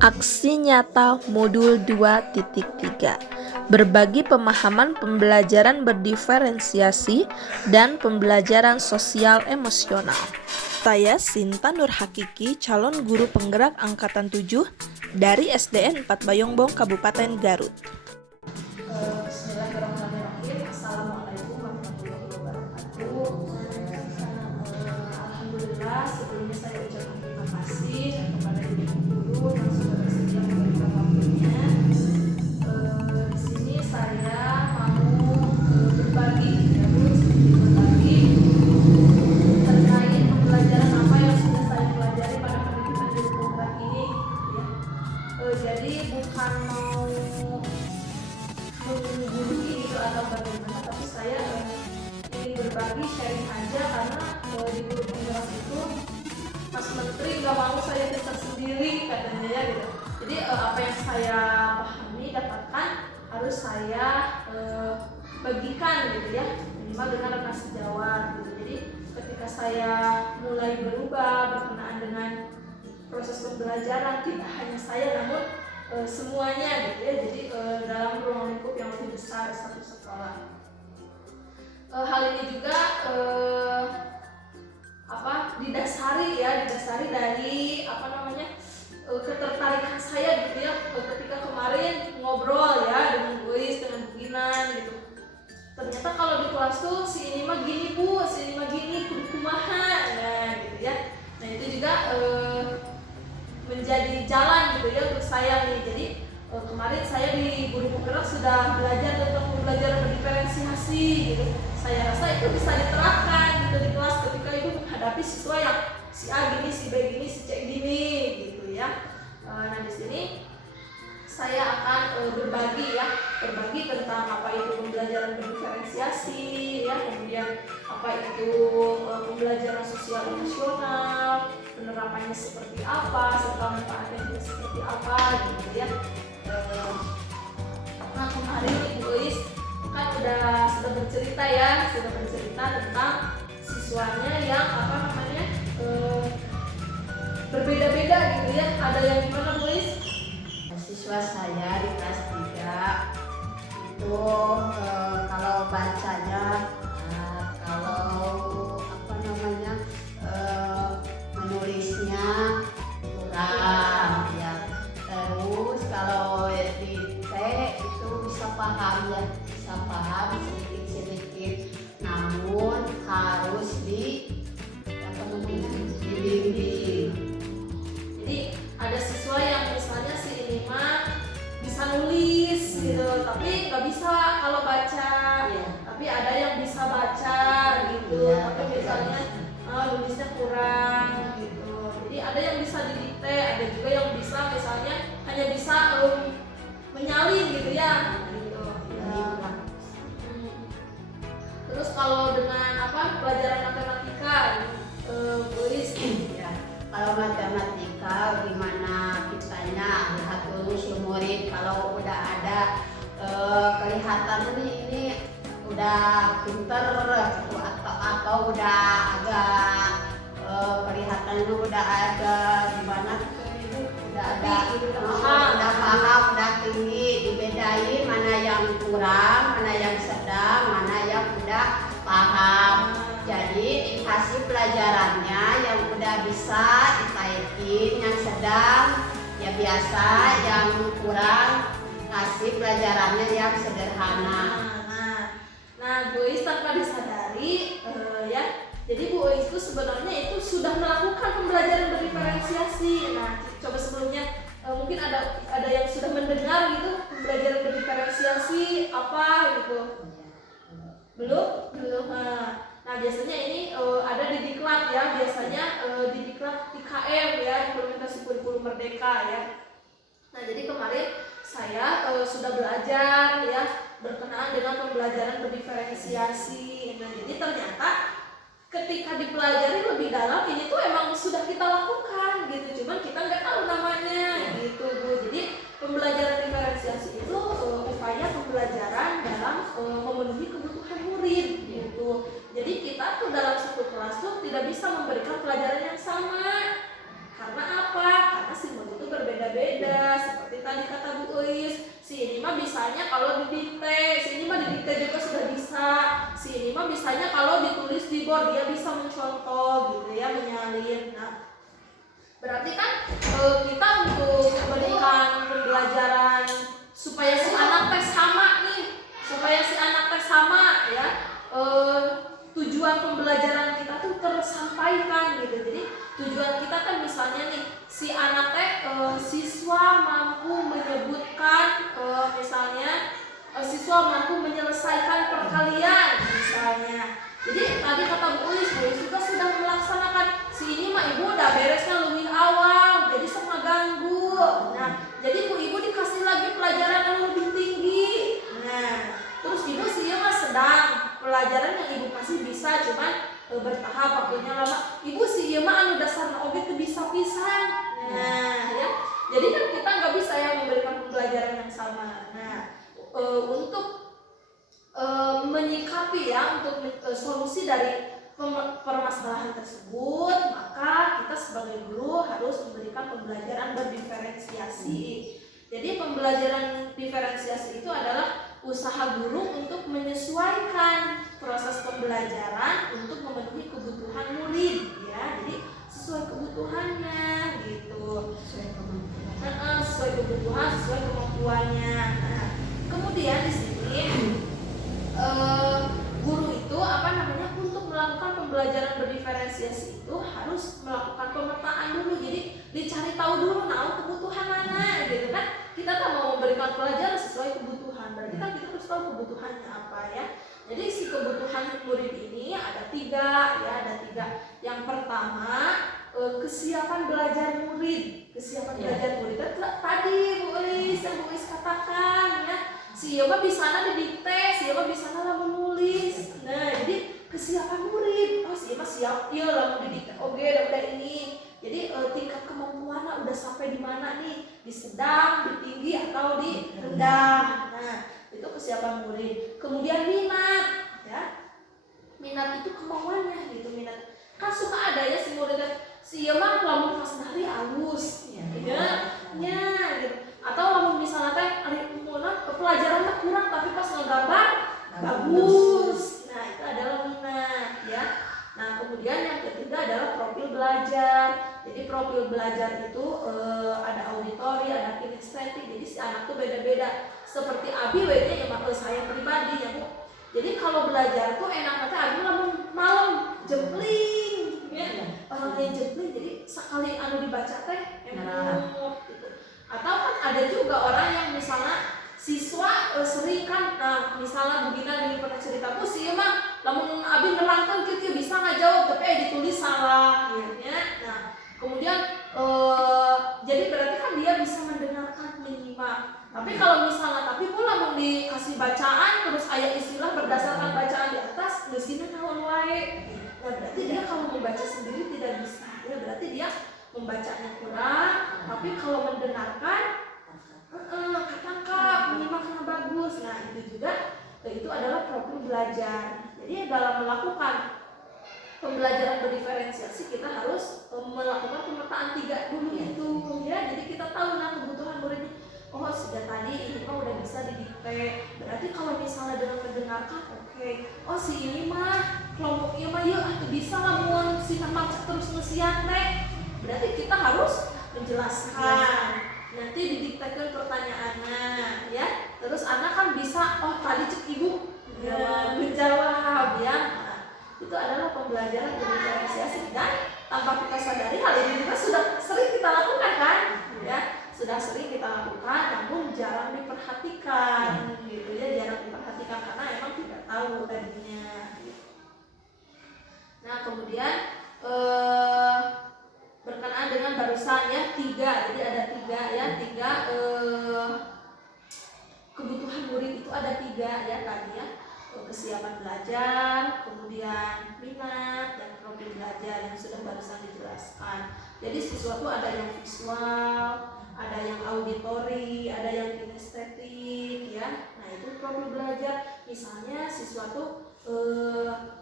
Aksi nyata modul 2.3. Berbagi pemahaman pembelajaran berdiferensiasi dan pembelajaran sosial emosional. Saya Sinta Nur Hakiki, calon guru penggerak angkatan 7 dari SDN 4 Bayongbong, Kabupaten Garut. Bismillahirrahmanirrahim. Assalamualaikum warahmatullahi wabarakatuh. Alhamdulillah, sebelumnya saya ucapkan terima kasih kepada ibu guru yang sudah bersedia memberikan waktunya. Di sini saya mau berbagi terkait pembelajaran apa yang sudah saya pelajari pada pendidikan guru penggerak ini. Jadi bukan mau menggurui gitu atau bagaimana, tapi saya ingin berbagi, sharing aja, karena di guru penggerak itu Mas Menteri nggak mau saya pintar sendiri katanya ya gitu. Jadi apa yang saya pahami, dapatkan, harus saya bagikan gitu ya, minimal dengan rekan sejawat gitu. Jadi ketika saya mulai berubah berkenaan dengan proses pembelajaran, tidak hanya saya namun semuanya gitu ya. Jadi dalam ruang lingkup yang lebih besar satu sekolah. Hal ini juga didasari dari ketertarikan saya gitu ya, ketika kemarin ngobrol ya dengan Bu Is, dengan Bu Ginan gitu. Ternyata kalau di kelas tuh si ini mah gini Bu, si ini mah gini, kumaha, nah gitu ya. Nah itu juga menjadi jalan gitu ya untuk saya nih. Jadi kemarin saya di guru penggerak sudah belajar tentang pembelajaran berdiferensiasi gitu. Saya rasa itu bisa diterapkan gitu di kelas ketika ibu menghadapi siswa yang si A gini, si B gini, si C gini gitu ya. Nah di sini saya akan berbagi tentang apa itu pembelajaran berdiferensiasi ya, kemudian apa itu pembelajaran sosial emosional, penerapannya seperti apa, serta manfaatnya juga seperti apa gitu ya. Nah kemarin Ibu Is kan sudah bercerita tentang siswanya yang berbeda-beda gitu ya. Ada yang gimana Bu Is? Siswa saya di kelas 3 itu kalau bacanya, kalau menulisnya kurang ya. Terus kalau di T itu bisa paham sedikit-sedikit, namun harus dibimbing. Jadi ada siswa yang misalnya si ini mah bisa nulis gitu, tapi nggak bisa kalau baca. Tapi ada yang bisa baca gitu, tapi misalnya nulisnya kurang gitu. Jadi ada yang bisa didikte, ada juga yang bisa misalnya hanya bisa menyalin gitu ya. Gitu. Terus kalau dengan pelajaran matematika, Bu Is, Kalau matematika gimana kitanya lihat dulu si murid, kalau udah ada kelihatan ini udah pinter atau udah agak kelihatannya udah ada gimana itu udah paham, udah tinggi, dibedain mana yang kurang, mana yang sedang, mana yang udah paham. Jadi dikasih pelajarannya yang udah bisa ditaikin, yang sedang ya biasa, yang kurang kasih pelajarannya yang sederhana. Nah Bu Is tanpa disadari ya, jadi Bu Is itu sebenarnya itu sudah melakukan pembelajaran berdiferensiasi. Nah coba sebelumnya mungkin ada yang sudah mendengar gitu pembelajaran berdiferensiasi apa gitu? Belum. Nah biasanya ini ada di diklat ya, biasanya di diklat IKM ya, implementasi kurikulum merdeka ya. Nah jadi kemarin saya sudah belajar ya berkenaan dengan pembelajaran berdiferensiasi. Nah jadi ternyata ketika dipelajari lebih dalam ini tuh emang sudah kita lakukan gitu, cuman kita nggak tahu namanya gitu Bu. Jadi pembelajaran diferensiasi itu upaya pembelajaran dalam memenuhi kebutuhan murid gitu. Jadi kita tuh dalam satu kelas tuh tidak bisa memberikan pelajaran yang sama. Karena apa? Karena si murid itu berbeda-beda bisanya kalau didikte, si ini mah didikte juga sudah bisa. Si ini mah bisanya kalau ditulis di board dia bisa mencontoh gitu ya, menyalin. Nah, berarti kan kita untuk memberikan pembelajaran supaya si anak teh sama nih, supaya si anak teh sama ya, tujuan pembelajaran kita tuh tersampaikan gitu. Jadi tujuan kita kan misalnya nih si anak teh siswa mampu menyebutkan misalnya siswa mampu menyelesaikan perkalian misalnya. Jadi tadi kata Bu Ulis juga sudah melaksanakan. Si ini mah ibu udah beresnya lebih awal, jadi sok ganggu. Nah, jadi Bu Ibu dikasih lagi pelajaran yang lebih tinggi. Nah, terus ibu sih mah sedang pelajaran yang ibu kasih bisa, cuman bertahap waktunya lama. Ibu sih mah anu dasarna oge teu bisa pisan. Nah, ya. Jadi kan kita nggak bisa ya memberikan pembelajaran yang sama. Nah, untuk menyikapi ya, untuk solusi dari permasalahan tersebut, maka kita sebagai guru harus memberikan pembelajaran berdiferensiasi. Jadi pembelajaran diferensiasi itu adalah usaha guru untuk menyesuaikan proses pembelajaran untuk memenuhi kebutuhan murid ya. Jadi sesuai kebutuhannya gitu. Sesuai kebutuhan, sesuai kemampuannya. Nah, kemudian di sini guru itu untuk melakukan pembelajaran berdiferensiasi itu harus melakukan pemetaan dulu. Jadi dicari tahu dulu kebutuhan mana gitu kan. Kita tak mau memberikan pelajaran sesuai kebutuhan, berarti kan kita harus tahu kebutuhannya apa ya. Jadi si kebutuhan murid ini ada tiga ya, ada tiga. Yang pertama kesiapan belajar murid. Kesiapan belajar murid tadi Bu Ulis yang Bu Ulis katakan ya. Si Yoga bisana didikte, si Yoga bisana lah menulis. Nah, jadi kesiapan murid. Oh, si Yoga siap, iya lah mau didikte. Oke, udah ini. Jadi tingkat kemampuannya udah sampai di mana nih? Di sedang, di tinggi atau di rendah. Nah, itu kesiapan murid. Kemudian minat, ya. Minat itu kemauannya gitu, minat. Kan suka ada ya si murid si Yoga lamun pas dari halus, ya, gitu. Atau lamun misalnya teh pelajarannya kurang tapi pas ngegambar bagus. Nah, itu adalah minat ya. Nah, kemudian yang ketiga adalah profil belajar. Jadi profil belajar itu ada auditori, ada kinestetik. Jadi si anak tuh beda-beda. Seperti Abi wenya ya saya pribadi ya Bu. Jadi kalau belajar tuh enaknya Abi lamun malam jempling ya. Orang lain jempling jadi sekali dibaca teh enak gitu. Atau kan ada juga orang yang misalnya siswa sering kan, misalnya begini dengan pernah cerita sih emang lamun Abi nerangkan gitu bisa ngajawab tapi ditulis salah ya. Nah, kemudian jadi berarti kan dia bisa mendengarkan, menyimak. Tapi kalau misalnya lamun dikasih bacaan terus ayat istilah berdasarkan bacaan di atas mesinnya naon wae. Nah, berarti dia kalau membaca sendiri tidak bisa. Ya berarti dia membacanya kurang, tapi kalau mendengarkan ketangkap, menyimaknya bagus. Nah, itu juga itu adalah profil belajar. Jadi dalam melakukan pembelajaran berdiferensiasi kita harus melakukan pemetaan tiga dulu itu ya. Jadi kita tahu kebutuhan muridnya. Oh, sudah tadi ini mah udah bisa didikte. Berarti kalau misalnya dengan mendengarkan oke. Oh, si ini mah kelompok ieu mah bisa lamun si maca terus ngesian teh. Berarti kita harus menjelaskan. Nanti didiktekan pertanyaannya ya. Terus anak kan bisa tadi cek ibu menjawab ya. Nah, itu adalah pembelajaran berdiferensiasi dan tanpa kita sadari hal ini juga sudah sering kita lakukan kan ya. Sudah sering kita lakukan namun jarang diperhatikan gitu ya, jarang diperhatikan karena emang tidak tahu tadinya gitu. Nah, kemudian berkenaan dengan barusan ya tiga, jadi ada tiga kebutuhan murid itu ada tiga ya tadi ya, kesiapan belajar, kemudian minat dan profil belajar yang sudah barusan dijelaskan. Jadi siswa itu ada yang visual, ada yang auditori, ada yang kinestetik ya. Nah, itu profil belajar. Misalnya siswa tuh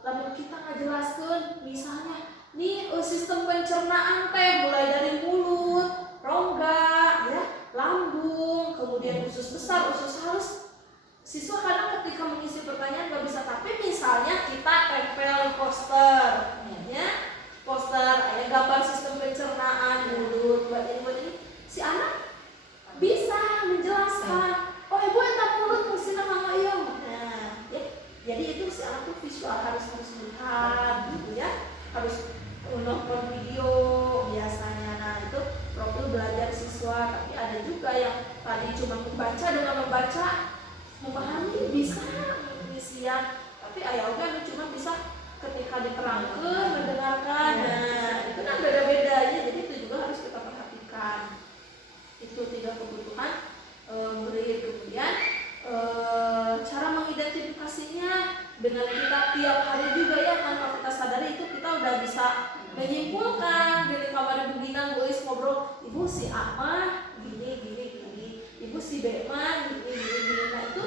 lamun kita ngajelaskeun misalnya nih sistem pencernaan teh mulai dari mulut, rongga, ya, lambung, kemudian usus besar, usus halus, siswa kadang ketika mengisi pertanyaan nggak bisa, tapi misalnya kita tempel poster, ya, poster ada gambar sistem pencernaan mulut buat ini, si anak bisa menjelaskan, oh ibu enak mulut mesin sama ayam. Nah, ya, jadi itu si anak tuh visual harus melihat gitu ya, harus nonton video biasanya. Nah itu profil belajar siswa. Tapi ada juga yang tadi cuma membaca, dengan membaca memahami bisa pengisian, tapi ayah kan cuma bisa ketika diterangkan mendengarkan. Nah itu kan beda-beda ya, jadi itu juga harus kita perhatikan. Itu 3 kebutuhan murid. Kemudian cara mengidentifikasinya dengan kita tiap hari juga ya, tanpa kita sadari itu kita udah bisa menyimpulkan. Dari kamar ibu Gina, Bu Is ngobrol, ibu si A mah gini, ibu si B mah gini. Nah itu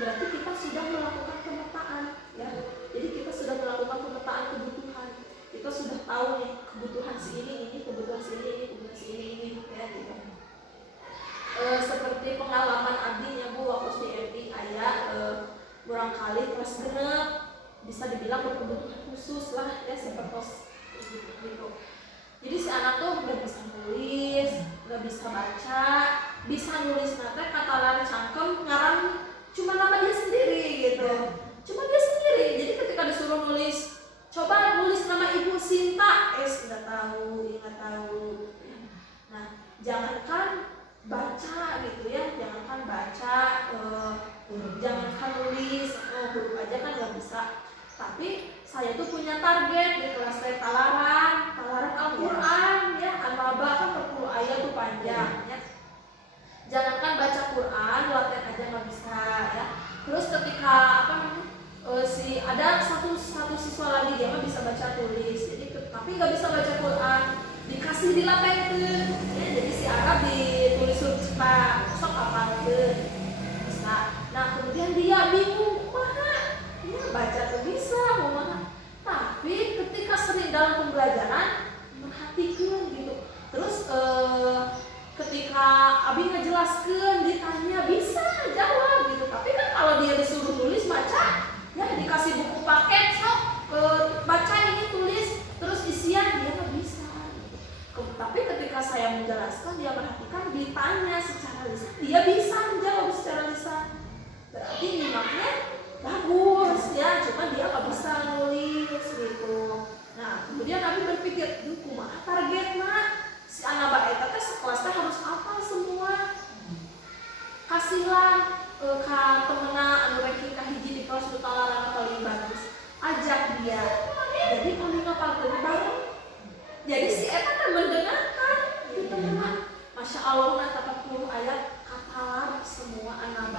berarti kita sudah melakukan pemetaan ya. Jadi kita sudah melakukan pemetaan kebutuhan. Kita sudah tahu nih kebutuhan si ini, kebutuhan si ini, kebutuhan si ini ya gitu. Seperti pengalaman Abdinya Bu waktu di MI ayah barangkali kelas genep bisa dibilang berkebutuhan khusus lah ya, seperti gitu. Jadi si anak tuh nggak bisa nulis, nggak bisa baca, bisa nulis nate kata lain cangkem ngaran cuma nama dia sendiri gitu, cuma dia sendiri. Jadi ketika disuruh nulis, coba nulis nama ibu Sinta, nggak tahu. Nah jangankan baca gitu ya, jangankan baca, jangankan nulis, huruf aja kan nggak bisa. Tapi saya tuh punya target di kelas saya talaran Al-Quran ya, An-Naba kan 40 ayat tuh panjang ya. Jangankan baca Quran, latihan aja nggak bisa ya. Terus ketika ada satu siswa lagi dia mah bisa baca tulis, jadi tapi nggak bisa baca Quran, dikasih dilatihkan ya. Jadi si Arab ditulis huruf cepat, sok apa bisa. Nah kemudian dia bingung mana baca tuh bisa mau mana, tapi ketika sering dalam pembelajaran perhatikan gitu. Terus ketika Abi ngejelaskan, ditanya bisa jawab gitu. Tapi kan kalau dia disuruh tulis baca ya, dikasih buku paket sok baca ini tulis terus isian, dia nggak bisa gitu. Tapi ketika saya menjelaskan, dia perhatikan, ditanya secara lisan, dia bisa menjawab secara lisan. Berarti nyimaknya bagus ya, cuma dia nggak bisa nulis gitu. Nah kemudian Abi berpikir, kumaha target mah si anak eta teh sekelasnya harus hafal semua. Kasihlah ka temenna anu ranking kahiji di kelas talaran paling bagus, ajak dia. Jadi kami ngapalkeun bareng. Jadi si eta teh mendengarkan gitu mah. Masya Allah, 40 ayat hafalan semua anak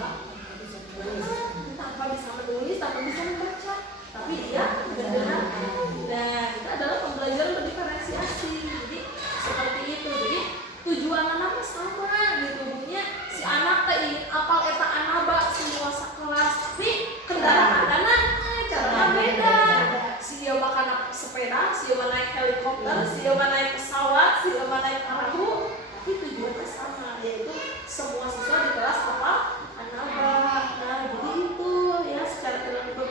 tanpa bisa menulis, tanpa bisa membaca, tapi dia mendengarkan. Nah itu adalah pembelajaran berdiferensiasi. Jadi seperti itu. Jadi tujuan anaknya sama gitu, bunyinya si anak teh ingin apal eta anaba semua sekelas, tapi kendaraan anaknya caranya beda. Si dia makan sepeda, si dia naik helikopter, si dia naik pesawat, si dia naik perahu, tapi tujuannya sama, yaitu semua siswa di kelas hafal anaba. Nah jadi itu ya secara untuk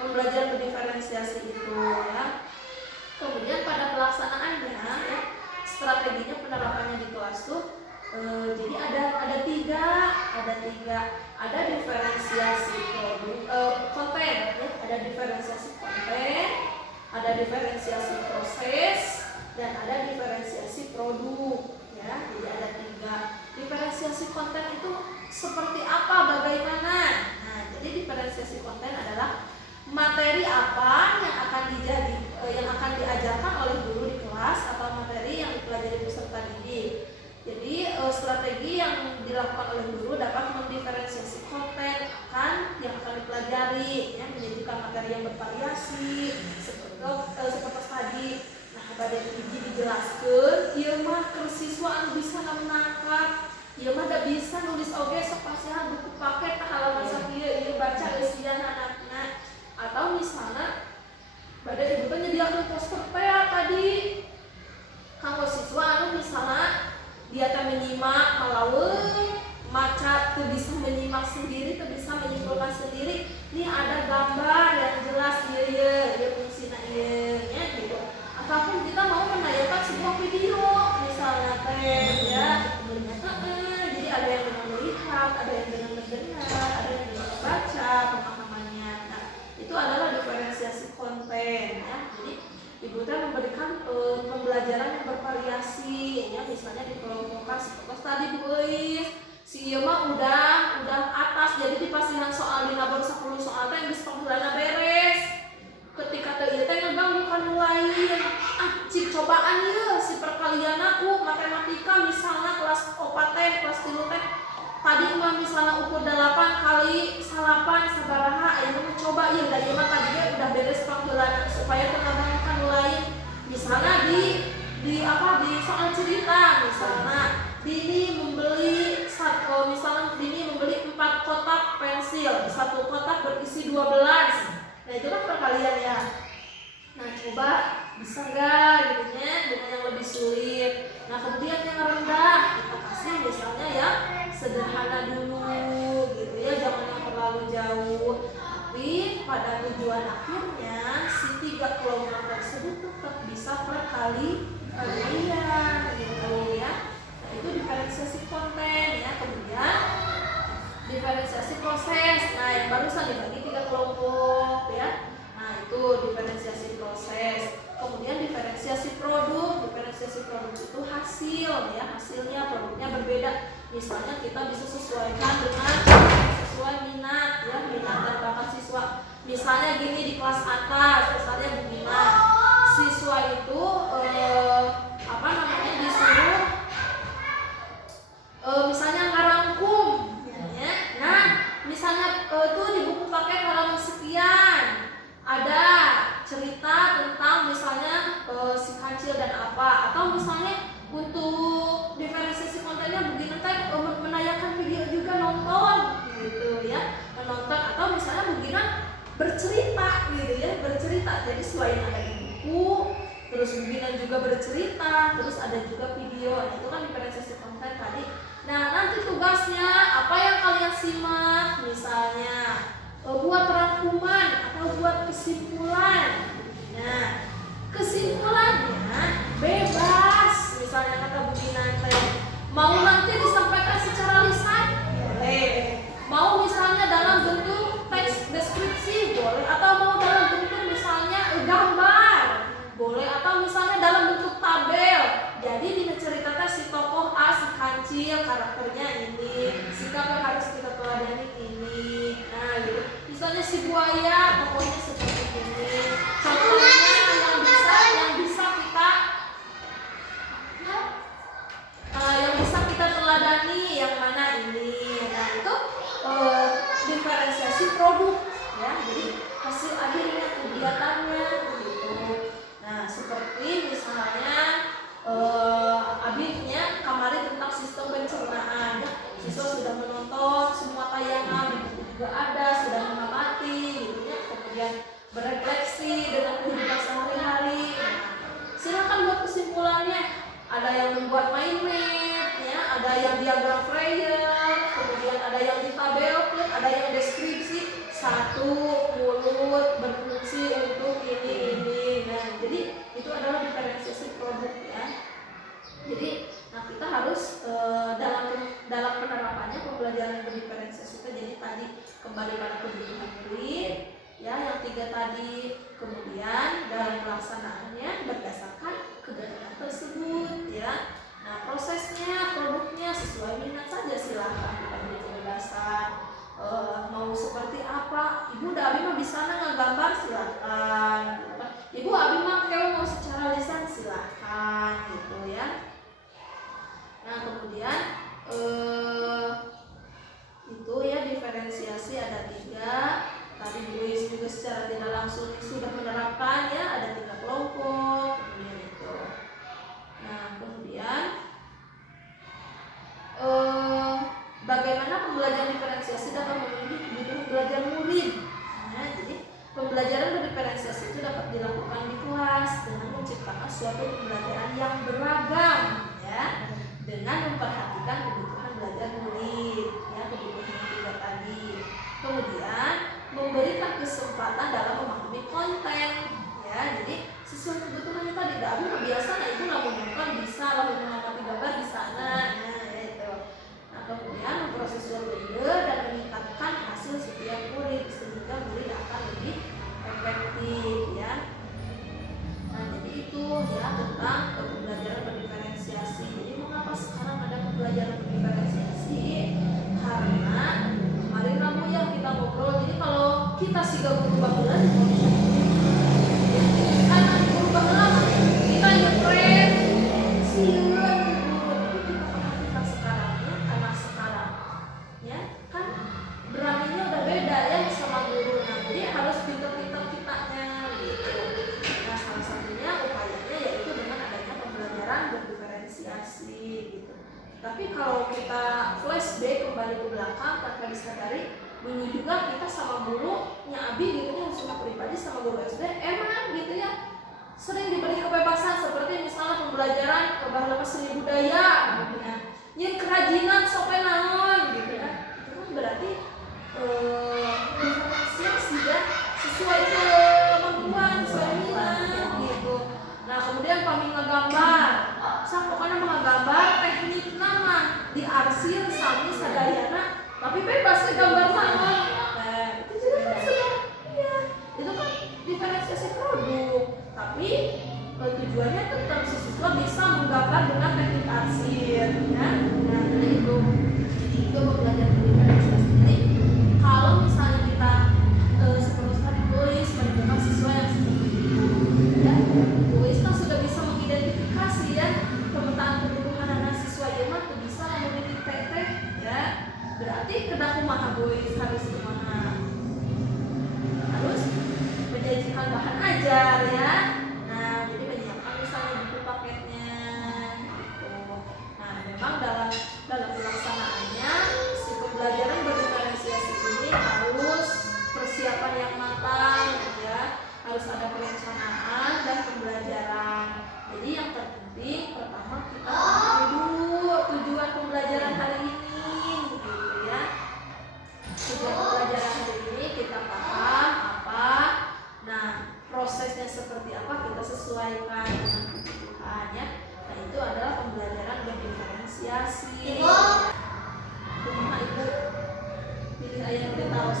pembelajaran berdiferensiasi itu ya. Kemudian pada pelaksanaannya ya, strateginya penerapannya di kelas tuh jadi ada tiga, ada diferensiasi konten ya, ada diferensiasi konten, ada diferensiasi proses, dan ada diferensiasi produk ya. Jadi ada 3. Diferensiasi konten itu seperti apa, bagaimana? Nah jadi diferensiasi konten adalah materi apa yang akan diajarkan oleh guru di kelas atau materi yang dipelajari peserta didik. Jadi strategi yang dilakukan oleh guru dapat mendiferensiasi konten yang akan dipelajari ya, menyajikan materi yang bervariasi seperti tadi. Nah pada hiji dijelaskan, ieu mah keur siswa anu bisa menangkap, ieu mah da bisa nulis oge, sok pasihan buku paket halaman sakieu ieu baca eusian anakna. Atau misalnya pada ibu kan nyediakan poster PA tadi, kalau siswa anu misalnya dia akan menyimak melawan maca tuh bisa menyimak sendiri, tuh bisa menyimak ada yang bisa membaca pemahamannya. Nah, itu adalah diferensiasi konten ya. Jadi Ibu teh memberikan pembelajaran yang bervariasi ya, misalnya dikelompokkan seperti tadi Bu Eis. Si ieu mah udah atas, jadi dipasihan soal di nabor 10 soal teh geus pangheulana beres. Ketika teh ieu teh ngeganggu kan lain. Cik cobaan ieu si perkalian aku matematika misalnya kelas 4 teh, kelas 3 teh. Tadi mah misalnya ukur 8 kali 8 sabaraha, ayeuna mah coba ieu da ieu mah tadinya udah beres pangheulana supaya teu ngaganggu kan lain. Misalnya di soal cerita misalnya Dini membeli misalnya Dini membeli 4 kotak pensil, satu kotak berisi 12. Nah itu kan perkalian ya. Nah coba bisa nggak gitu ya dengan yang lebih sulit. Nah kemudian yang rendah kita kasih misalnya yang sederhana dulu gitu ya, jangan yang terlalu jauh. Tapi pada tujuan akhirnya si 3 kelompok tersebut tetap bisa perkalian gitu ya. Nah itu diferensiasi konten ya. Kemudian diferensiasi proses. Nah yang barusan dibagi 3 kelompok ya. Nah itu diferensiasi proses. Kemudian diferensiasi produk. Diferensiasi produk itu hasil ya, hasilnya produknya berbeda. Misalnya kita bisa sesuaikan dengan sesuai minat ya, minat dan bakat siswa. Misalnya gini di kelas atas, misalnya begini, siswa itu disuruh misalnya ngarangkum ya. Nah misalnya itu di buku paket halaman sekian ada cerita tentang misalnya si kancil dan apa, atau misalnya untuk diferensiasi kontennya begini teh menayangkan video juga nonton gitu ya, menonton, atau misalnya begini bercerita gitu ya, bercerita. Jadi selain ada di buku terus begini juga bercerita, terus ada juga video. Nah itu kan diferensiasi konten tadi. Nah nanti tugasnya apa yang kalian simak, misalnya buat rangkuman atau buat kesimpulan. Nah kesimpulannya bebas, misalnya kata Bu Gina teh mau nanti disampaikan secara lisan boleh, mau misalnya dalam bentuk teks deskripsi boleh, atau mau dalam bentuk misalnya gambar boleh, atau misalnya dalam bentuk tabel. Jadi diceritakan si tokoh A, si kancil, karakternya ini, sikap yang harus kita teladani ini. Nah gitu. Misalnya si buaya pokoknya seperti ini. Contohnya yang bisa kita teladani yang mana ini. Nah itu diferensiasi produk ya. Jadi hasil akhirnya, kegiatannya gitu. Nah seperti misalnya Abidnya kemarin tentang sistem pencernaan ya. Siswa sudah menonton semua tayangan, buku juga ada, sudah mengamati gitu ya. Kemudian berefleksi dengan kehidupan sehari-hari. Nah, silakan buat kesimpulannya. Ada yang membuat mind map ya, ada yang diagram Freyr, kemudian ada yang di tabel, ada yang deskripsi, satu mulut berfungsi untuk ini. Nah jadi itu adalah diferensiasi produk ya. Jadi nah kita harus dalam penerapannya pembelajaran berdiferensiasi itu, jadi tadi kembali pada kebutuhan murid ya, yang 3 tadi. Kemudian dalam pelaksanaannya berdasarkan kegiatan tersebut ya. Nah prosesnya, produknya sesuai minat saja, silahkan kita beri kebebasan. Mau seperti apa, Ibu Abi mah bisa ngegambar silahkan, Ibu Abi mah mau secara lisan silahkan gitu ya. Nah kemudian itu ya diferensiasi ada 3. Tadi Bu Is juga secara tidak langsung sudah menerapkan ya, ada 3 kelompok kemudian itu. Nah kemudian bagaimana pembelajaran diferensiasi dapat memenuhi kebutuhan belajar murid. Nah jadi pembelajaran berdiferensiasi itu dapat dilakukan di kelas dengan menciptakan suatu pembelajaran yang beragam ya, dengan memperhatikan kebutuhan belajar murid ya, kebutuhan yang 3 tadi. Kemudian memberikan kesempatan dalam memahami konten ya, jadi sesuai kebutuhannya tadi. Abi biasa nah itu lalu nonton bisa, lalu mengamati gambar di sana. Nah itu. Nah kemudian memproses learning dan meningkatkan tentang pembelajaran berdiferensiasi. Jadi mengapa sekarang ada pembelajaran berdiferensiasi? Karena kemarin Rabu yang kita ngobrol, jadi kalau kita siga berubah bulan karena berubah bulan kita nyepret siun kita sekarangnya anak sekarang ya kan beraninya udah beda ya sama guru. Nah jadi harus pinter-pinter kitanya gitu. Nah salah satunya upayanya yaitu dengan adanya pembelajaran berdiferensiasi gitu. Tapi kalau kita flashback kembali ke belakang tanpa disadari, dulu juga kita sama gurunya Abi gitu ya, Sunnah pribadi sama guru SD emang gitu ya sering diberi kebebasan seperti misalnya pembelajaran bahasa seni budaya gitu ya, yang kerajinan sampai naon gitu ya, itu kan berarti diferensiasi ya sesuai kemampuan sesuai minat gitu. Nah kemudian kami ngegambar sang pokoknya menggambar teknik nama diarsir sami sadayana tapi bebas gambar sama. Nah itu juga kan sudah ya itu kan diferensiasi produk tapi tujuannya tetap si siswa bisa menggambar dengan teknik arsir ya. Nah itu belajar diferensiasi. Jadi kalau misalnya kita seperti tadi tulis menunjukkan siswa yang seperti itu ya, tulis kan sudah bisa mengidentifikasi ya pemetaan kebutuhan anak siswa yang mah bisa memiliki teteh ya, berarti kedah kumaha boys harus kumaha harus menyajikan bahan ajar ya. Nah jadi menyiapkan misalnya buku paketnya gitu. Nah memang dalam pelaksanaannya si pembelajaran berdiferensiasi ini harus persiapan yang matang ya, harus ada perencanaan dan pembelajaran. Jadi yang terpenting pertama kita ketahui dulu tujuan pembelajaran hari ini gitu ya. Tujuan pembelajaran hari ini kita paham apa, nah prosesnya seperti apa kita sesuaikan dengan kebutuhan ya. Nah itu adalah pembelajaran berdiferensiasi. Kumaha ibu pilih ayam kita harus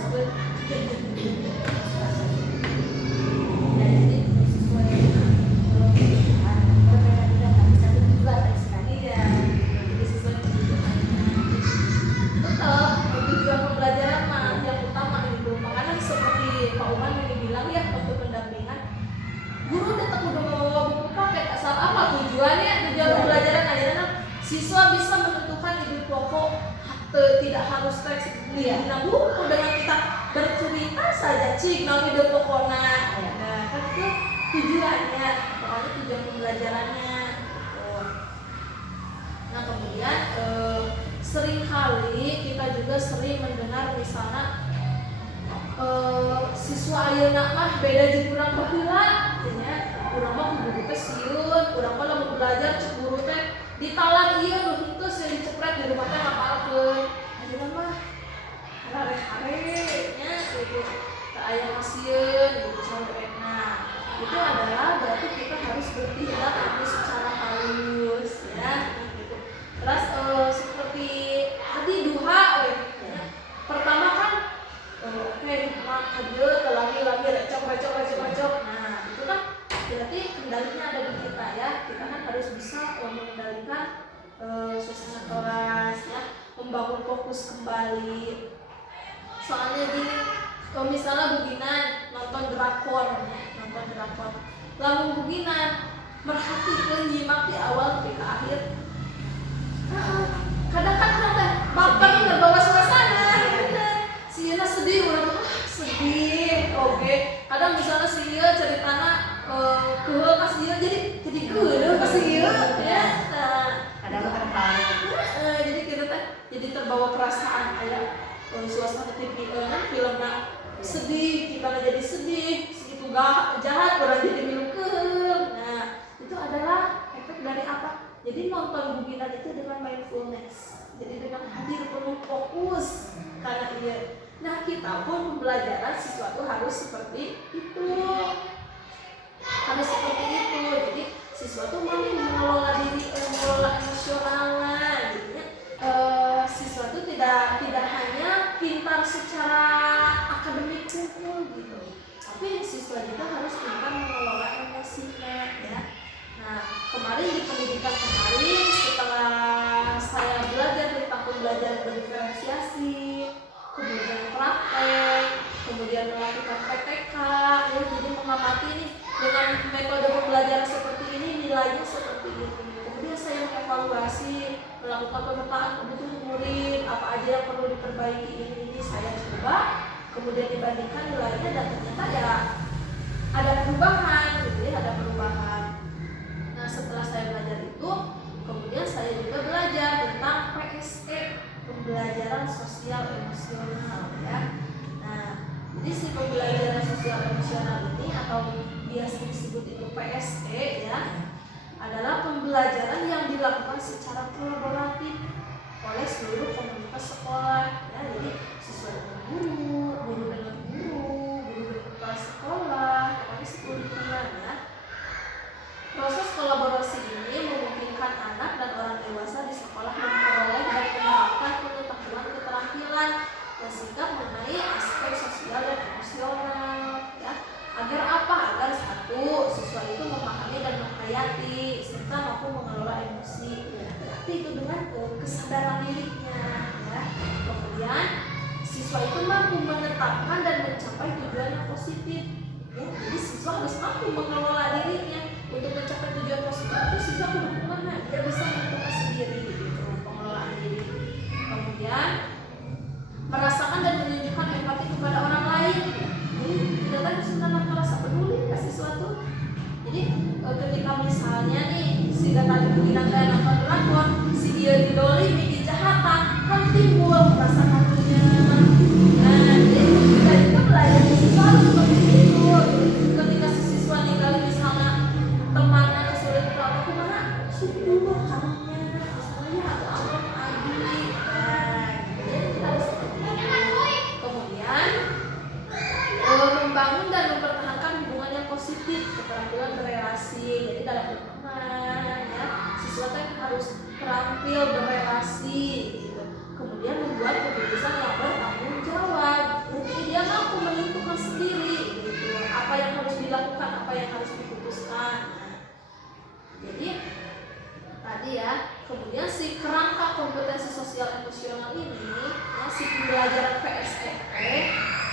siswa bisa menentukan ide pokok tidak harus teks nah buku dengan kita bercerita saja cik naon ide pokoknya. Nah kan itu tujuannya, pokoknya tujuan pembelajarannya gitu. Nah kemudian seringkali kita juga sering mendengar misalnya siswa ayeuna mah beda jeung urang baheula nya urang mah kudu teh sieun urang mah lamun belajar cek guru teh ditalan ieu nu henteu yang dicepret di rumah teh ngapalkeun ayeuna mah hare-hare nya gitu teu aya masieun gitu contohna. Itu adalah berarti kita harus bertindak secara halus ya gitu. Terus seperti tadi duha ya. Pertama kan oke, mak kerja lagi recok. Nah, itu kan berarti kendalinya ada di kita ya. Kita kan harus bisa mengendalikan suasana kelas ya, membangun fokus kembali. Soalnya gini, kalau misalnya beginan nonton drakor, lamun beginan merhatikan nyimak di awal sampai ke akhir. Kadang-kadang teh baper terbawa suasana. Sieuna sedih urang sedih oke. Kadang misalnya sieuna ceritana keul ka sieuna jadi geuleuh ka sieuna ya. Kadang terharu. Jadi kita teh jadi terbawa perasaan aya suasana TV filmna sedih, kita jadi sedih, segitu jahat orang jadi milukeun. Nah, itu adalah efek dari apa? Jadi nonton buginan itu dengan mindfulness. Jadi dengan hadir penuh fokus karena dia. Nah kita pun pembelajaran sesuatu harus seperti itu, Jadi siswa tuh mampu mengelola diri, mengelola emosionalnya, jadinya siswa tuh tidak hanya pintar secara akademik kumpul gitu, tapi siswa juga harus pintar mengelola emosinya ya. Nah Nah, kemarin di pendidikan kemarin setelah saya belajar tentang pembelajaran berdiferensiasi, kemudian praktek, kemudian melakukan PTK, ya, jadi mengamati nih dengan metode pembelajaran seperti ini nilainya seperti ini. Kemudian saya mengevaluasi, melakukan pemetaan kebutuhan murid, apa aja yang perlu diperbaiki, ini saya coba, kemudian dibandingkan nilainya dan ternyata ya ada perubahan, gitu ya, ada perubahan. Nah, setelah saya belajar itu, kemudian saya juga belajar tentang PSE, pembelajaran sosial emosional, ya. Nah, jadi si pembelajaran sosial emosional ini atau biasa disebut itu PSE, ya, adalah pembelajaran yang dilakukan secara kolaboratif oleh seluruh komunitas sekolah, ya. Jadi siswa dengan guru, guru dengan guru, guru dengan kepala sekolah, pokoknya seluruh lingkungan, ya. Proses kolaborasi ini memungkinkan anak dan orang dewasa di sekolah memperoleh dan menerapkan pengetahuan, keterampilan, dan sikap mengenai aspek sosial dan emosional, ya. Agar apa? Agar satu, siswa itu memahami dan menghayati serta mampu mengelola emosi, berarti itu dengan kesadaran dirinya, ya. Kemudian siswa itu mampu menetapkan dan mencapai tujuan yang positif, ya. Jadi siswa harus mampu mengelola dirinya. Untuk mencapai tujuan positif itu siswa kudu kemana? Dia bisa menentukan sendiri, gitu, pengelolaan diri. Kemudian merasakan dan menunjukkan empati kepada orang lain. Jadi kita tadi sebenarnya merasa peduli ke sesuatu. Jadi ketika misalnya nih si tadi begini kayak nonton drakor, si dia didolimi, dijahatan, kan timbul rasa karunya. Nah, jadi kita juga belajar di siswa harus seperti itu. Ketika si siswa ninggalin misalnya teman atau saudara atau apa kemana, dulu karunya, misalnya atau apa adik. Nah, jadi kita harus seperti itu. Kemudian membangun dan mempertahankan hubungan yang positif, keterampilan berelasi. Jadi dalam berteman, ya, siswa harus terampil berelasi, gitu. Kemudian membuat keputusan yang bertanggung jawab. Jadi dia mampu menentukan sendiri, gitu, apa yang harus dilakukan, apa yang harus diputuskan. Nah, jadi tadi ya, kemudian si kerangka kompetensi sosial emosional ini, ya, si pembelajaran PSE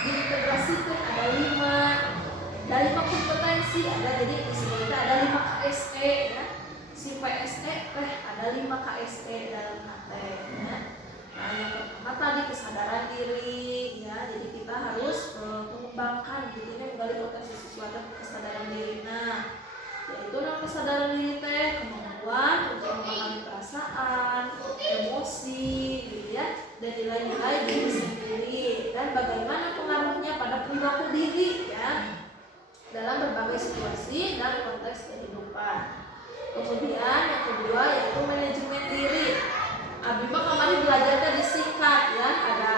diintegrasikan ada 5 kompetensi, ada, jadi sebenarnya ada 5 KSE, ya. Si PSE ada 5 KSE dalam KT, ya. Nah, yang pertama tadi kesadaran diri, ya, jadi kita harus mengembangkan, gitu ya, menggali potensi siswa dan kesadaran diri. Nah, yaitu dalam kesadaran diri teh kemampuan untuk memahami perasaan, emosi, gitu ya, dan nilai-nilai diri sendiri dan bagaimana pengaruhnya pada perilaku diri, ya, dalam berbagai situasi dan konteks kehidupan. Kemudian yang kedua yaitu manajemen diri. Abimah kemarin belajarnya disingkat, ya, ada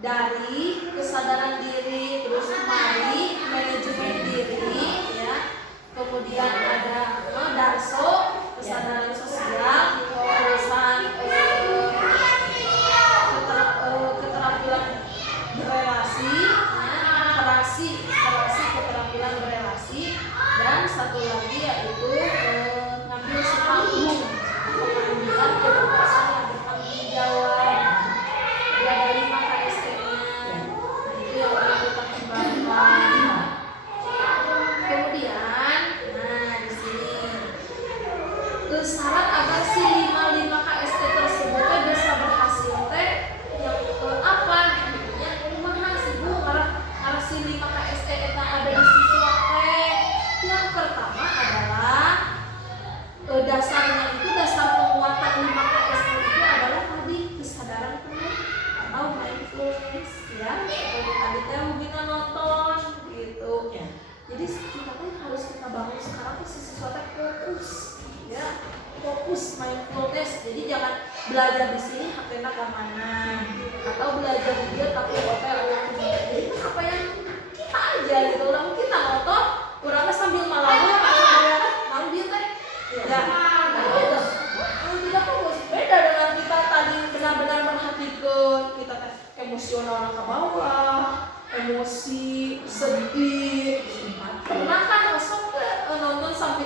dari kesadaran diri, terus mari manajemen diri, ya. Kemudian ada darso kesadaran sosial, terusan keterampilan berelasi, terasi keterampilan berelasi, dan satu lagi yaitu ngambil sepanggung, pengambilan kebebasan yang bertanggung jawab. Dia ada 5 KSE-nya. Nah, itu yang perlu kita kembangkan. Kemudian, nah di sini syarat agar si 5 KSE tersebut bisa berhasil teh yang apa? Ya, kumaha sih Bu arah si 5 KSE eta ada di siswa teh. Yang pertama adalah dasarnya itu, dasar penguatan 5 KSE itu adalah tadi kesadaran penuh atau mindfulness, ya. Seperti tadi teh Bina nonton, gitu. Jadi kita harus kita bangun sekarang si siswa teh fokus, ya, fokus mindfulness. Jadi jangan belajar di sini HP-nya ke mana, atau belajar dia tapi hotel atau kemana. Jadi apa yang kita aja, gitu. Lalu kita nonton, kurangnya sambil malahan mau dia teh, ya. Beda. Tidak fokus. Beda dengan kita tadi benar-benar perhatikan kita teh emosional ke bawah, emosi, sedih. Pernah kan nonton sampai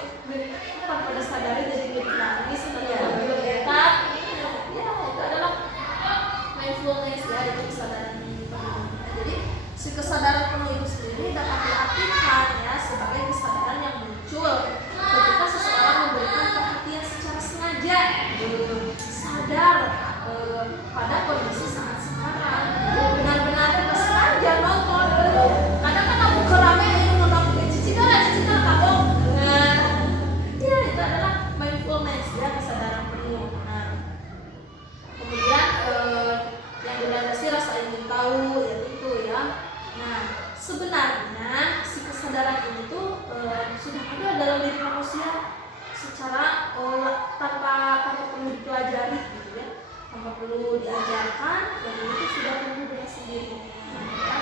secara tanpa perlu dipelajari gitu ya, tanpa perlu diajarkan, dan itu sudah tumbuh dengan sendirinya ya.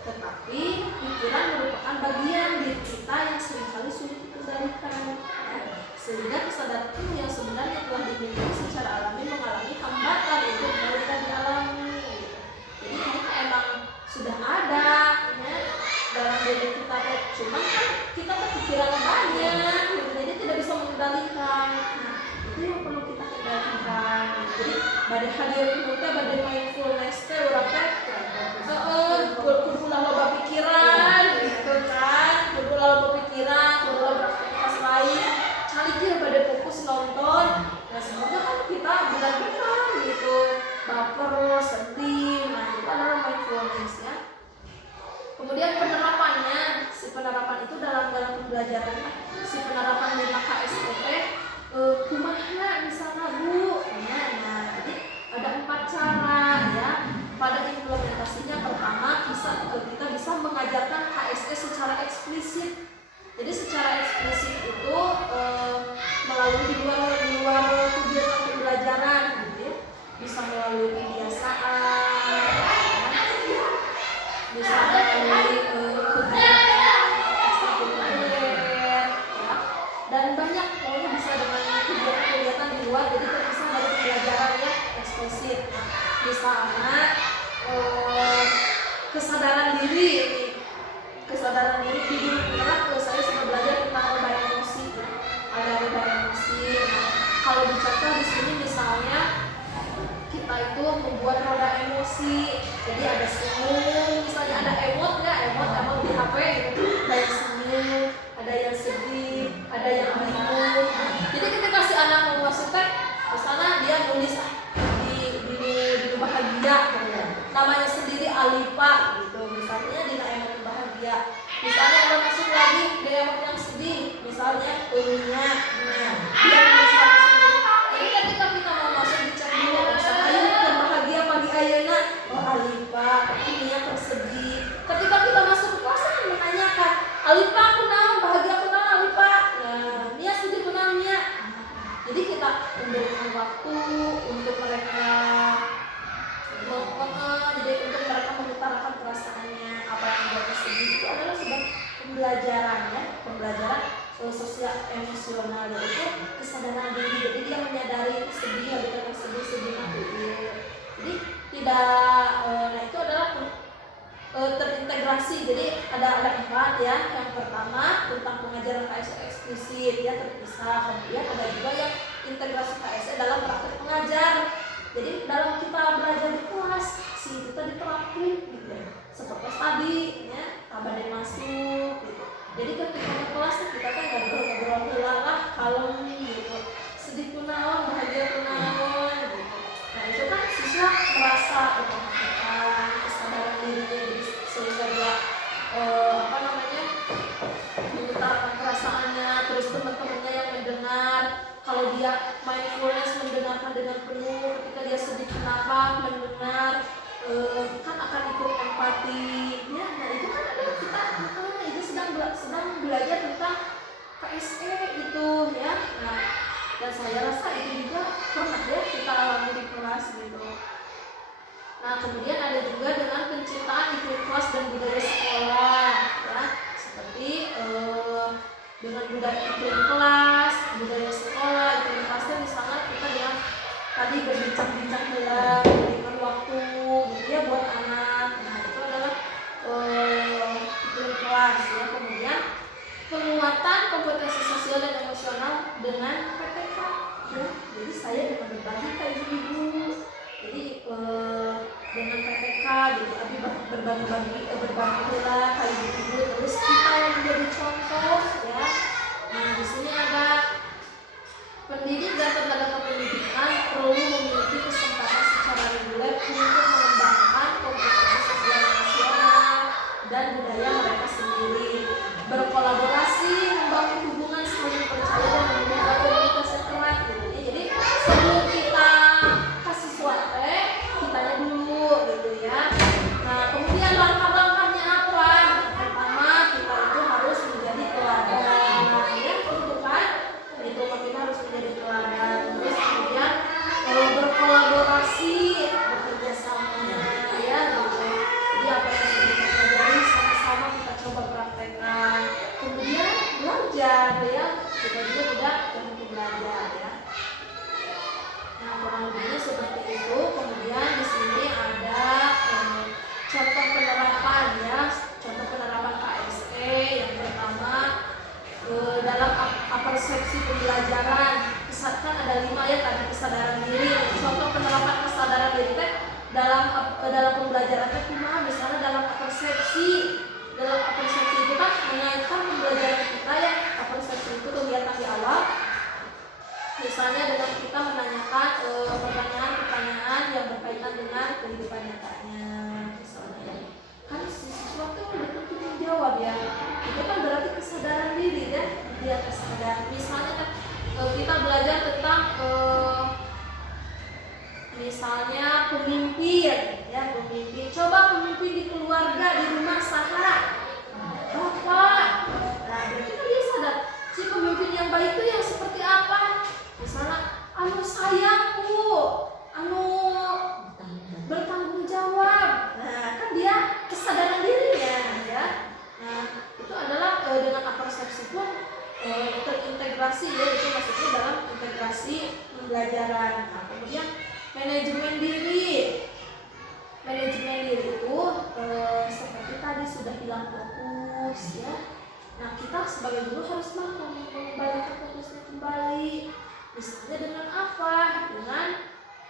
Tetapi pikiran merupakan bagian diri kita yang seringkali sulit dikendalikan ya. Sehingga kesadaran itu yang sebenarnya telah dimiliki secara alami mengalami hambatan untuk mereka dialami gitu. Jadi ini emang sudah ada ya dalam diri kita, cuman kan kita pikiran banyak gitu, jadi tidak bisa mengendalikan. Nah, itu yang perlu kita kendalikan. Jadi pada hadir itu pada mindfulness teh urang teh kudu loba pikiran gitu kan, kudu loba pikiran, kudu loba beraktivitas lain, cari dia pada fokus nonton. Nah semoga kan kita benar-benar gitu baper, sedih, nah itu adalah mindfulness ya. Kemudian penerapannya, si penerapan itu dalam pembelajaran, si penerapan 5KSEP kumaha misalnya Bu. Nah, jadi ada 4 cara ya. Pada implementasinya pertama kita bisa mengajarkan KSE secara eksplisit. Jadi secara eksplisit itu melalui di luar kegiatan pembelajaran gitu ya. Bisa melalui kebiasaan, bisa melalui kegiatan ekstrakurikuler ya. Dan banyak pokoknya bisa dengan kegiatan-kegiatan di luar, jadi terpisah dari pembelajaran ya eksplisit. Misalnya kesadaran diri di dulu pernah saya sudah belajar tentang roda emosi ya. Ada roda emosi. Nah, kalau dicontoh di sini misalnya kita itu membuat roda emosi, jadi ada senyum, misalnya ada emot di HP gitu, ada yang senyum, ada yang sedih, ada yang bingung. Jadi ketika si anak mau masuk teh, misalnya dia nulis di bahagia, namanya sendiri Alipa gitu, misalnya di emot bahagia. Misalnya ada masuk lagi di emot yang sedih, misalnya Unya, dia nulis sendiri. Jadi ketika kita mau masuk dicek dulu, ayo terbahagia pagi ayeuna, oh Alipa, ini yang tersedih. Ketika kita masuk ke kelas kan menanyakan, Alipa aku naon, bahagia aku naon Alipa. Nah, Nia sedih aku naon Nia. Jadi kita memberikan waktu untuk mereka mengutarakan perasaannya, apa yang mereka sedih. Itu adalah sebuah pembelajaran ya, pembelajaran sosial emosional, yaitu kesadaran diri. Jadi dia menyadari sedih, ada sedih gitu. Jadi tidak, nah itu adalah terintegrasi. Jadi ada 4 ya. Yang pertama tentang pengajaran KSE eksplisit ya, terpisah. Kemudian ada juga yang integrasi KSE dalam praktek pengajar. Jadi dalam kita belajar di kelas, si kita diterapin gitu. Seperti tadi ya, tabade masuk gitu. Jadi ketika ke kelas kita kan ngobrol-ngobrol lah kalem gitu. Sedih kunaon, bahagia kunaon gitu. Nah, itu kan siswa merasa memperhatikan kesadaran dirinya, jadi sehingga dia mengutarakan perasaannya. Terus teman-temannya yang mendengar, kalau dia mindfulness mendengarkan dengan penuh, ketika dia sedih kenapa mendengar, kan akan ikut empati ya. Nah itu kan adalah kita itu sedang belajar tentang KSE itu ya. Nah, dan saya rasa itu juga pernah ya kita alami di kelas gitu. Nah kemudian ada juga dengan penciptaan iklim kelas dan budaya sekolah ya, seperti dengan budaya iklim kelas, budaya sekolah, iklim kelasnya misalnya kita dengan tadi berbincang-bincang dalam memberikan waktu gitu ya buat anak. Nah itu adalah iklim kelas ya. Kemudian penguatan kompetensi sosial dan emosional dengan PTK ya. Jadi saya dengan berbagi ke ibu-ibu, jadi dengan PTK gitu, tapi berbagi pula ke ibu-ibu, terus kita yang menjadi contoh ya. Nah di sini ada pendidik dan tenaga kependidikan perlu memiliki kesempatan secara reguler untuk mengembangkan kompetensi sosial nasional dan budaya mereka sendiri, berkolaborasi, membangun hubungan saling percaya dan membangun komunikasi erat gitu ya. Jadi sebelum kita kasih suatu kitanya dulu gitu ya. Nah kemudian langkah-langkahnya apa? Pertama kita itu harus menjadi teladan ya, itu kan misalnya dengan kita menanyakan pertanyaan-pertanyaan yang berkaitan dengan kehidupan nyatanya, misalnya kan si siswa tuh udah tentu menjawab ya, itu kan berarti kesadaran diri ya, dia kesadaran. Misalnya kan kita belajar tentang misalnya pemimpin ya, pemimpin, coba pemimpin di keluarga, di rumah saha bapak. Nah berarti kan dia sadar si pemimpin yang baik itu yang seperti apa, misalnya anu sayang bu, anu bertanggung jawab. Nah kan dia kesadaran dirinya ya. Nah itu adalah dengan persepsi pun terintegrasi ya, itu maksudnya dalam integrasi pembelajaran. Nah kemudian manajemen diri itu seperti tadi sudah hilang fokus ya. Nah kita sebagai guru harus mampu mengembalikan fokusnya kembali. Misalnya dengan apa? Dengan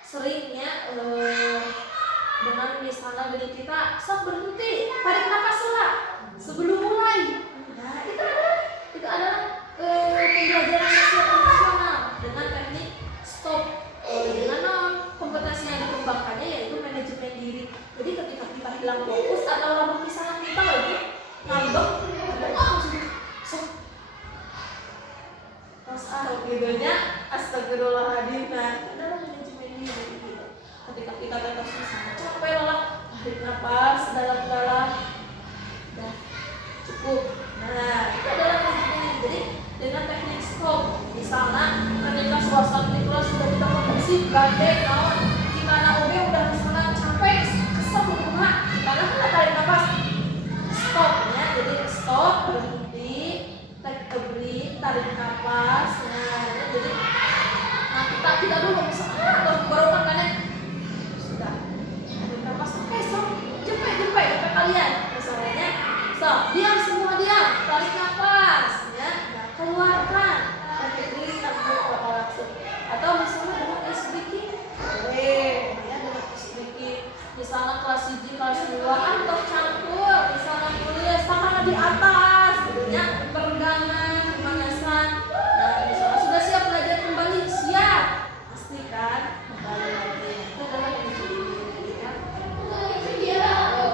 seringnya dengan misalnya dengan kita sok berhenti, tarik nafas lah sebelum mulai. Nah itu adalah pembelajaran sosial emosional dengan teknik stop. Dengan kompetensi yang dikembangkannya yaitu manajemen diri. Jadi ketika kita hilang fokus atau misalnya kita lagi ngambek, gitunya astagfirullahaladzim. Nah itu adalah manajemen diri gitu. Ketika kita tetap misalnya capek lah, tarik nafas dalam-dalam, udah cukup. Nah itu adalah manajemen diri. Jadi dengan teknik stop, misalnya ketika suasana di kelas sudah tidak kondusif, gandeng, gimana oke udah misalnya capek, kesel rumah, kita tarik nafas, stop ya. Jadi stop, berhenti, take a breath, tarik nafas. Jadi kita tidak dulu misalnya atau baru makannya sudah tarik nafas, oke stop, jemput kalian misalnya, stop, diam semua, diam, tarik nafas ya, keluarkan, pakai diri langsung. Atau misalnya dengan ice breaking, boleh ya, dengan ice breaking misalnya kelas 1, kelas 2 atau campur, misalnya kuliah tangan di atas gitu ya, peregangan, pemanasan. Nah misalnya sudah siap belajar kembali, siap, pastikan kembali lagi. Itu adalah yang diri ya.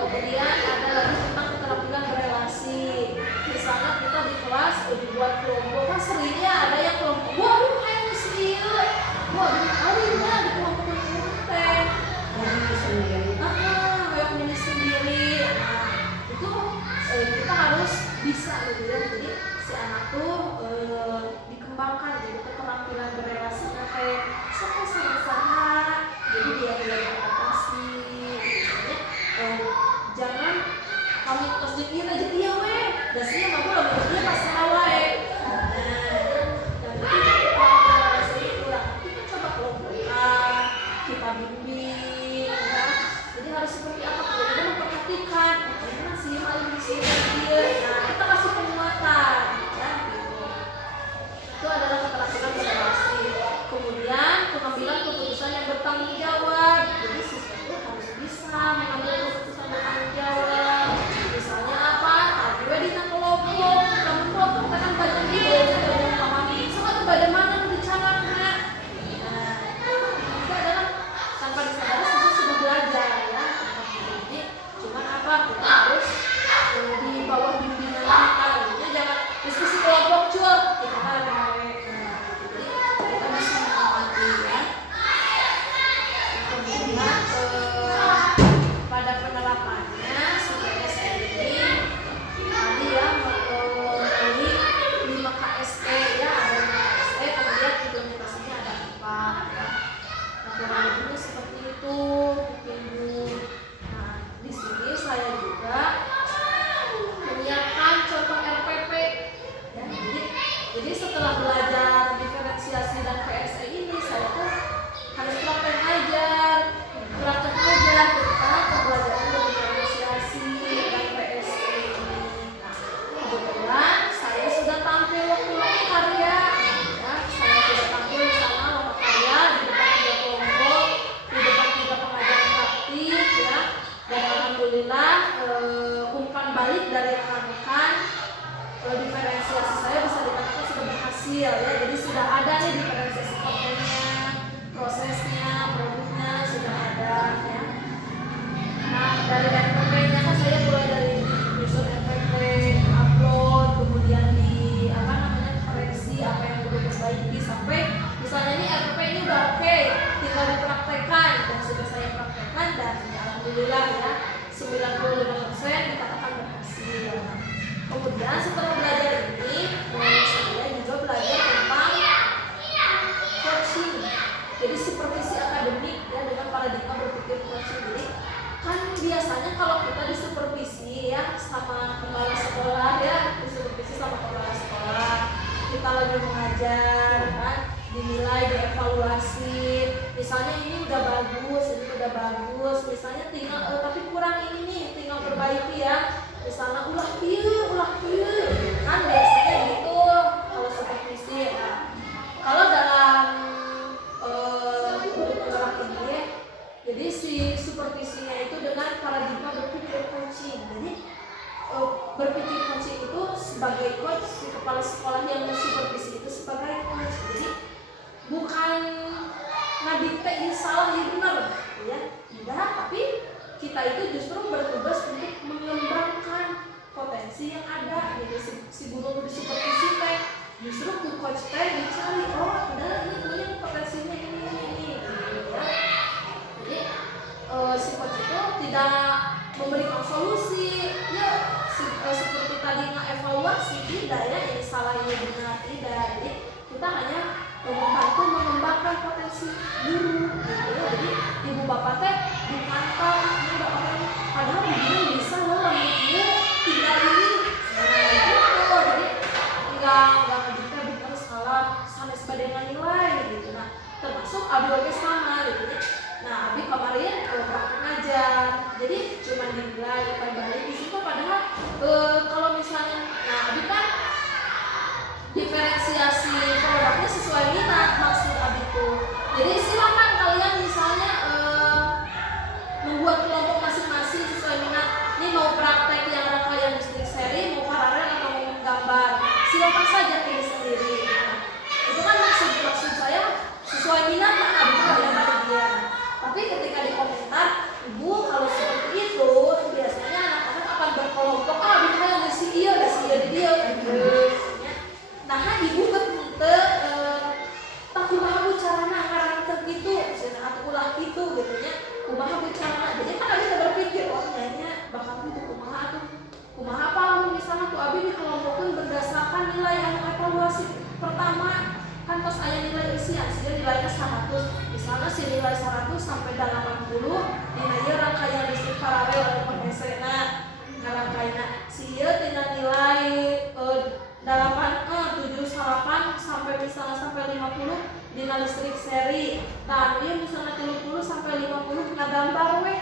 Kemudian ada lagi tentang keterampilan berelasi. Misalnya kita di kelas dibuat kelompok, kan seringnya ada yang kelompok, waduh ayo sendiri, waduh ayo di kelompok teh yang ini sendiri. Nah itu kita harus bisa gitu ya. Jadi si anak tuh dikembangkan gitu keterampilan berelasinya kayak sama-sama. Jadi dia beradaptasi gitu ya. Jangan kami terus jadi aja dia weh, dasarnya kamu lagi dia pas wae. Nah dan itu berelasi itu kita coba kelompokkan, kita bimbing ya. Jadi harus seperti apa? Kita memperhatikan bagaimana sih hal ini sih dia. Nah kita kasih penguatan ya gitu. Itu adalah keterampilan berelasi. Kemudian pengambilan keputusan yang bertanggung jawab. Jadi siswa itu harus bisa mengambil keputusan bertanggung jawab. Misalnya apa? Gue di kelompok diperbaiki sampai misalnya ini RPP ini udah oke, tinggal dipraktekkan dan sudah saya praktekkan dan ya, alhamdulillah ya 95% dikatakan berhasil. Kemudian setelah belajar ini saya juga belajar tentang coaching. Jadi supervisi akademik ya dengan paradigma berpikir coaching. Jadi kan biasanya kalau kita disupervisi ya sama kepala sekolah ya, disupervisi sama kepala sekolah, kita lagi mengajar kan, dinilai, dievaluasi. Misalnya ini udah bagus, misalnya tinggal tapi kurang ini nih, tinggal perbaiki ya. Misalnya ulah kieu kan biasanya gitu kalau supervisi ya. Kalau dalam penggerak ini jadi si supervisinya itu dengan paradigma berpikir coaching. Jadi berpikir coaching itu sebagai coach, si kepala sekolah yang mensupervisi itu sebagai coach. Jadi bukan ngadikte ini salah ini benar ya, tidak, tapi kita itu justru bertugas untuk mengembangkan potensi yang ada. Jadi si guru disupervisi teh justru ku coach teh dicari, oh padahal ini punya potensinya ini gitu ya. Jadi si coach itu tidak memberikan solusi ya seperti tadi ngevaluasi, tidak ya ini salah ini benar, tidak. Jadi kita hanya membantu mengembangkan potensi guru gitu ya. Jadi ibu bapak teh dipantau ini orang padahal begini bisa loh ini tinggal ini gitu. Jadi enggak kita benar salah sanes badangan nilai gitu. Nah termasuk abi oke sama gitu ya. Nah abi kemarin praktek ngajar, jadi cuma dinilai balik di situ padahal kalau misalnya nah abi kan diferensiasi produknya sesuai minat maksud abi itu. Jadi silakan kalian misalnya membuat kelompok masing-masing sesuai minat. Ini mau praktek yang rangkaian listrik seri, mau paralel atau mau menggambar, silakan saja pilih sendiri. Nah, itu kan maksud saya sesuai minat kan abi kalian bagian. Tapi ketika di komentar, ibu kalau seperti itu biasanya anak-anak akan berkelompok, abi kalian ada si iya di dia gitu. Nah, ibu ketemu tak kumaha bu carana ngarang gitu, misalnya atau ulah gitu gitu nya, kumaha bu carana. Jadi kan abi berpikir, oh kayaknya bakal itu kumaha apa misalnya tuh abi dikelompokkan berdasarkan nilai yang evaluasi pertama kan pas aya nilai isian, sih nilainya 100, misalnya si nilai 100 sampai 80, nilainya rangkaian listrik paralel atau PVC. Nah, rangkaian si ieu tina nilai 78 sampai misalnya sampai 50 dina listrik seri. Nah, dia misalnya 30 sampai 50 kena gambar weh.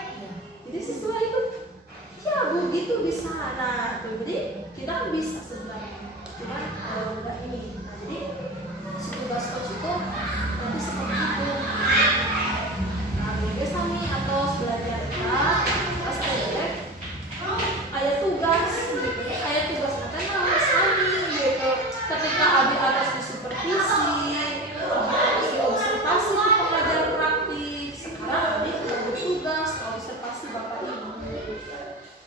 Jadi sesuai itu ya bu gitu bisa. Nah, tuh, jadi kita kan bisa sebenarnya. Cuman enggak ini. Nah, jadi si tugas coach itu nanti seperti itu. Nah, biasa nih atau belajar pas ayat tugas gitu. Ayat tugas nanti sami gitu. Ketika abi atas disupervisi, harus diobservasi ke pengajar praktis. Sekarang abi tugas observasi bapak ibu.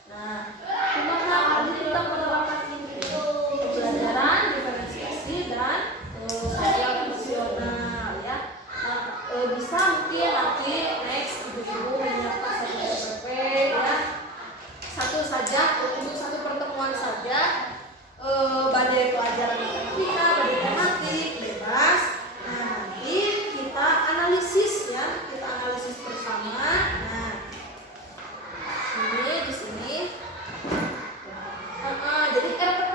Nah, kumaha abi tentang penerapan ini pembelajaran diferensiasi dan sosial emosional ya. Nah, bisa mungkin nanti next ibu-ibu menyiapkan satu RPP ya. Satu saja untuk satu pertemuan saja. Badai pelajaran matematika, badai tematik, bebas. Nah, nanti kita analisis ya, kita analisis bersama. Nah, ini di sini. Jadi RPP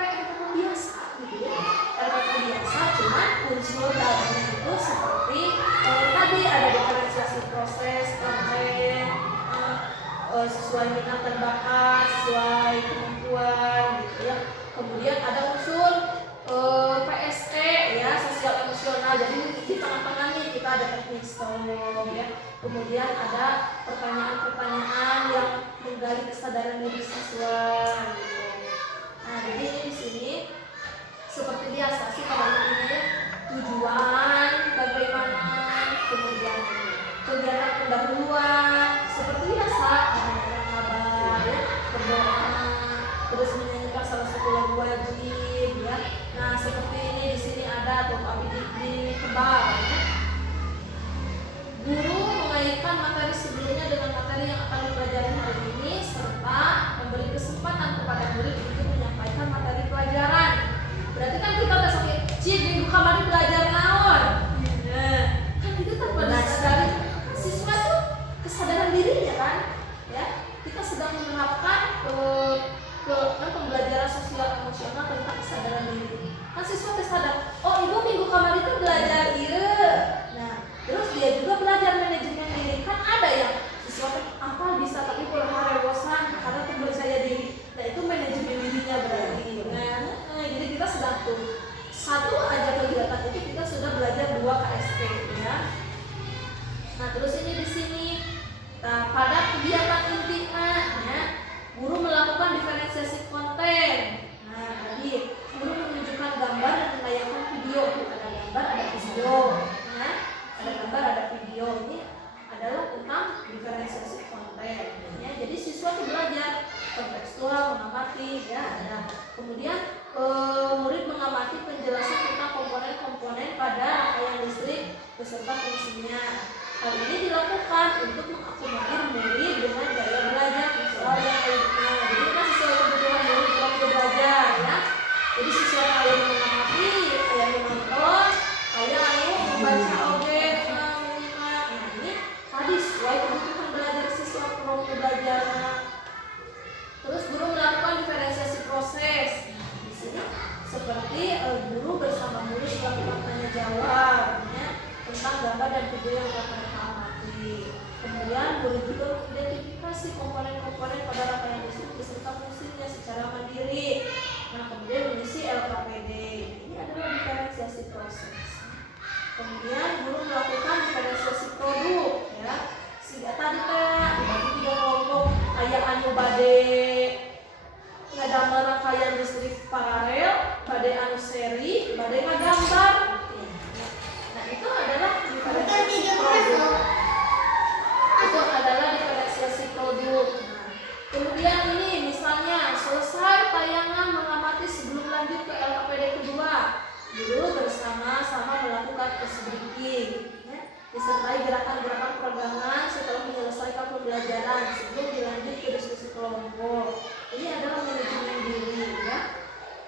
biasa gitu ya. RPP biasa, cuman unsur dalamnya itu seperti tadi ada diferensiasi proses, konten, sesuai minat dan bakat, sesuai kemampuan gitu ya. Kemudian ada unsur PSE ya, sosial emosional. Jadi di tengah-tengah nih kita ada teknik STOM ya. Kemudian ada pertanyaan-pertanyaan yang menggali kesadaran diri siswa gitu. Nah, jadi di sini seperti biasa sih pada intinya tujuan bagaimana, kemudian kegiatan pendahuluan seperti biasa, menanyakan kabar ya, berdoa, terus menyanyikan salah satu lagu wajib ya. Nah, seperti ini di sini ada tuh abi di Hal ini dilakukan untuk mengakomodir murid dengan gaya belajar visual yang lainnya. Jadi kan sesuai kebutuhan murid dalam belajar ya. Jadi siswa kalian mengamati, kalian menonton, kalian membaca oge, menyimak. Nah ini tadi sesuai kebutuhan belajar siswa perlu belajar. Terus guru melakukan diferensiasi proses. Nah, di sini seperti guru bersama murid melakukan tanya jawab ya, tentang gambar dan video yang telah mereka amati. Kemudian murid juga mengidentifikasi komponen-komponen pada rangkaian listrik beserta fungsinya secara mandiri. Nah, kemudian mengisi LKPD. Ini adalah diferensiasi proses. Kemudian guru melakukan diferensiasi produk ya. Sehingga tadi dibagi 3 kelompok, aya anu bade ngadamel rangkaian listrik paralel, bade anu seri, bade ngagambar. Nah, itu adalah diferensiasi produk. Itu adalah diferensiasi produk. Nah, kemudian ini misalnya selesai tayangan mengamati sebelum lanjut ke LKPD kedua, guru bersama-sama melakukan case breaking ya, disertai gerakan-gerakan peregangan setelah menyelesaikan pembelajaran sebelum dilanjut ke diskusi kelompok. Ini adalah manajemen diri ya,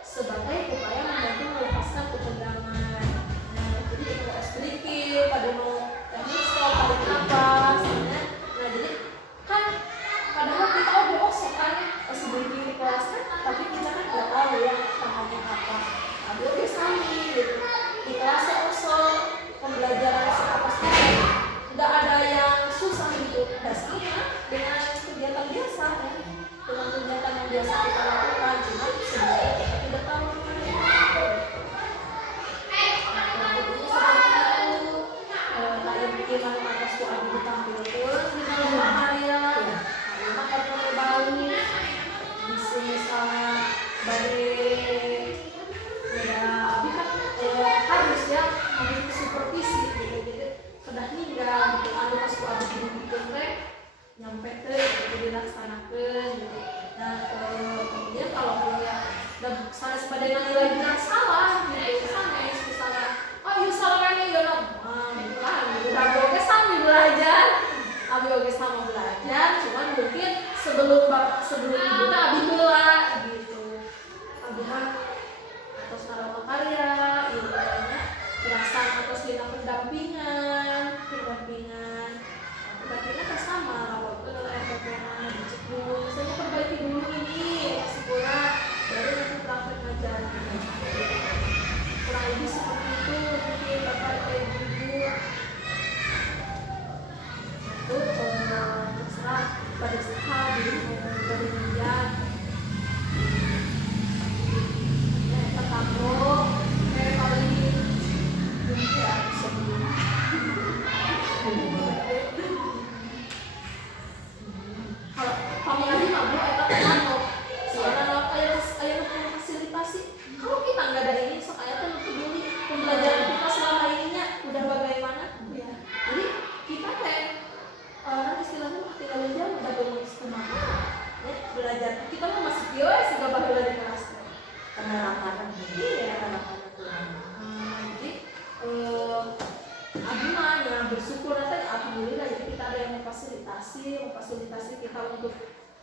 sebagai upaya membantu melepaskan ketegangan. Nah, jadi kita case breaking, pada mau teknik stop, tarik nafas ya. Nah, jadi kan padahal kita udah kan sebelum di kelas kan, tapi kita kan nggak tahu ya namanya apa. Tapi udah sami gitu. Di kelasnya usul pembelajaran apa sih? Nggak ada yang susah gitu. Dasarnya dengan kegiatan biasa ya, dengan kegiatan yang biasa kita lakukan, cuma sebenarnya kita tidak tahu. Tadi bikinan atas tuh ada ditampilkan di dalam karya. Maka perlu bau di sini sama badai ya, abi kan harus ya harus supervisi gitu, jadi sudah ninggal gitu, ada pas ku ada bikin teh nyampe teh gitu dilaksanakan gitu. Nah kemudian kalau punya dan sana sebagai nilai benar salah gitu, sana misalnya oh yuk salah ini ya gitu kan, udah oke sambil belajar. Abi oke sama belajar, cuman mungkin sebelum ibu abi heula gitu. Abi mah atas narama karya, ilmunya perasaan atas dina pendampingan kan sama rawat bagaimana dicek dulu, misalnya perbaiki dulu ini sempurna, baru nanti praktek ngajar. Kurang lebih seperti itu mungkin bapak ibu. Itu terserah pada saat diri dari ujian kita tampil kayak paling dunia sebelum kalau kamu lagi mampu kita tampil soalnya ayah fasilitasi kalau kita nggak ada ini sok ayah tuh peduli pembelajaran kita selama ininya udah bagaimana ya. Jadi kita kayak istilahnya tinggal aja udah ngomong kumaha ya belajar kita mah masih kieu sih gak bakal di kelas Penerapan iya jadi abi mah ya bersyukur nanti alhamdulillah jadi kita ada yang memfasilitasi kita untuk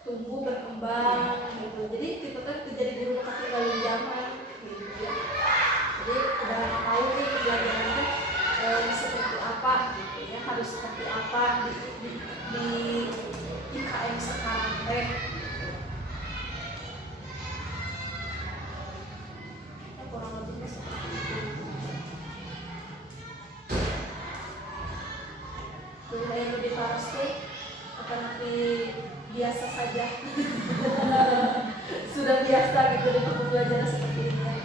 tumbuh berkembang gitu. Jadi kita tuh jadi guru ketinggalan zaman gitu ya. Jadi udah tahu nih pelajarannya seperti apa gitu ya, harus seperti apa di IKM sekarang ya, kurang lebihnya seperti itu. Jadi yang lebih pasti akan nanti biasa saja sudah biasa gitu dengan pembelajaran seperti ini.